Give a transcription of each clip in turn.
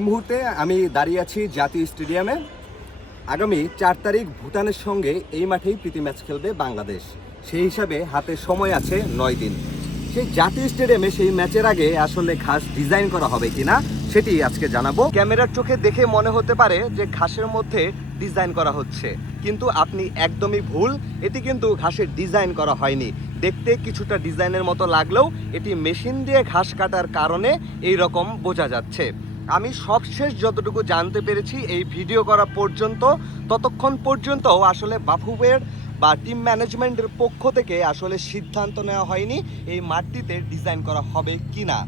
মুহূর্তে আমি দাঁড়িয়ে আছি জাতীয় স্টেডিয়ামে। আগামী চার তারিখ ভুটানের সঙ্গে এই মাঠেই প্রীতি ম্যাচ খেলবে বাংলাদেশ। সেই হিসাবে হাতে সময় আছে নয় দিন। সেই জাতীয় স্টেডিয়ামে সেই ম্যাচের আগে আসলে ঘাস ডিজাইন করা হবে কিনা সেটি আজকে জানাব। ক্যামেরার চোখে দেখে মনে হতে পারে যে ঘাসের মধ্যে ডিজাইন করা হচ্ছে। কিন্তু আপনি একদমই ভুল, এটি কিন্তু ঘাসের ডিজাইন করা হয়নি। দেখতে কিছুটা ডিজাইনের মতো লাগলেও এটি মেশিন দিয়ে ঘাস কাটার কারণে এই রকম বোঝা যাচ্ছে। আমি সবশেষ যতটুকু জানতে পেরেছি, এই ভিডিও করা পর্যন্ত, ততক্ষণ পর্যন্ত আসলে বাফুবের বা টিম ম্যানেজমেন্টের পক্ষ থেকে আসলে সিদ্ধান্ত নেওয়া হয়নি, এই মাঠটিতে ডিজাইন করা হবে কিনা।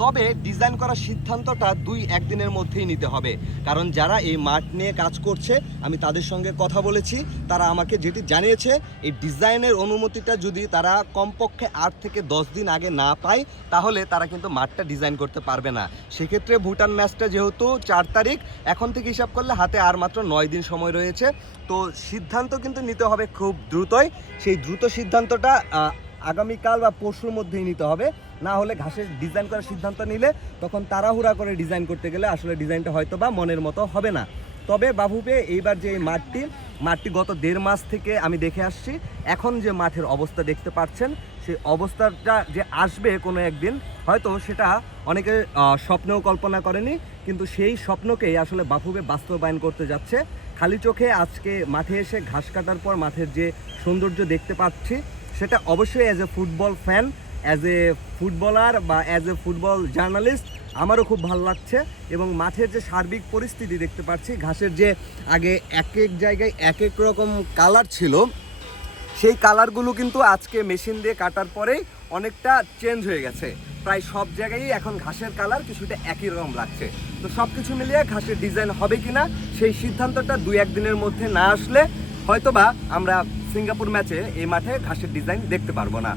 তবে ডিজাইন করার সিদ্ধান্তটা দুই একদিনের মধ্যেই নিতে হবে। কারণ যারা এই মাঠ নিয়ে কাজ করছে, আমি তাদের সঙ্গে কথা বলেছি, তারা আমাকে যেটি জানিয়েছে, এই ডিজাইনের অনুমতিটা যদি তারা কমপক্ষে আট থেকে দশ দিন আগে না পায়, তাহলে তারা কিন্তু মাঠটা ডিজাইন করতে পারবে না। সেক্ষেত্রে ভুটান ম্যাচটা যেহেতু চার তারিখ, এখন থেকে হিসাব করলে হাতে আর মাত্র নয় দিন সময় রয়েছে। তো সিদ্ধান্ত কিন্তু নিতে হবে খুব দ্রুতই। সেই দ্রুত সিদ্ধান্তটা আগামীকাল বা পরশুর মধ্যেই নিতে হবে। না হলে ঘাসের ডিজাইন করার সিদ্ধান্ত নিলে তখন তাড়াহুড়া করে ডিজাইন করতে গেলে আসলে ডিজাইনটা হয়তো বা মনের মতো হবে না। তবে বাবুপে, এইবার যে মাঠটি মাঠটি গত দেড় মাস থেকে আমি দেখে আসছি। এখন যে মাঠের অবস্থা দেখতে পাচ্ছেন, সেই অবস্থাটা যে আসবে কোনো একদিন, হয়তো সেটা অনেকে স্বপ্নেও কল্পনা করেনি, কিন্তু সেই স্বপ্নকেই আসলে বাফুবে বাস্তবায়ন করতে যাচ্ছে। খালি চোখে আজকে মাঠে এসে ঘাস কাটার পর মাঠের যে সৌন্দর্য দেখতে পাচ্ছি, সেটা অবশ্যই as a football fan as a footballer বা অ্যাজ এ ফুটবল জার্নালিস্ট আমারও খুব ভালো লাগছে এবং মাঠের যে সার্বিক পরিস্থিতি দেখতে পাচ্ছি, ঘাসের যে আগে এক এক জায়গায় এক এক রকম কালার ছিল, সেই কালারগুলো কিন্তু আজকে মেশিন দিয়ে কাটার পরেই অনেকটা চেঞ্জ হয়ে গেছে। প্রায় সব জায়গায় এখন ঘাসের কালার কিছুটা একই রকম লাগছে। তো সব কিছু মিলিয়ে ঘাসের ডিজাইন হবে কি না সেই সিদ্ধান্তটা দুই একদিনের মধ্যে না আসলে হয়তোবা আমরা সিঙ্গাপুর ম্যাচে এই মাঠে ঘাসের ডিজাইন দেখতে পারব না।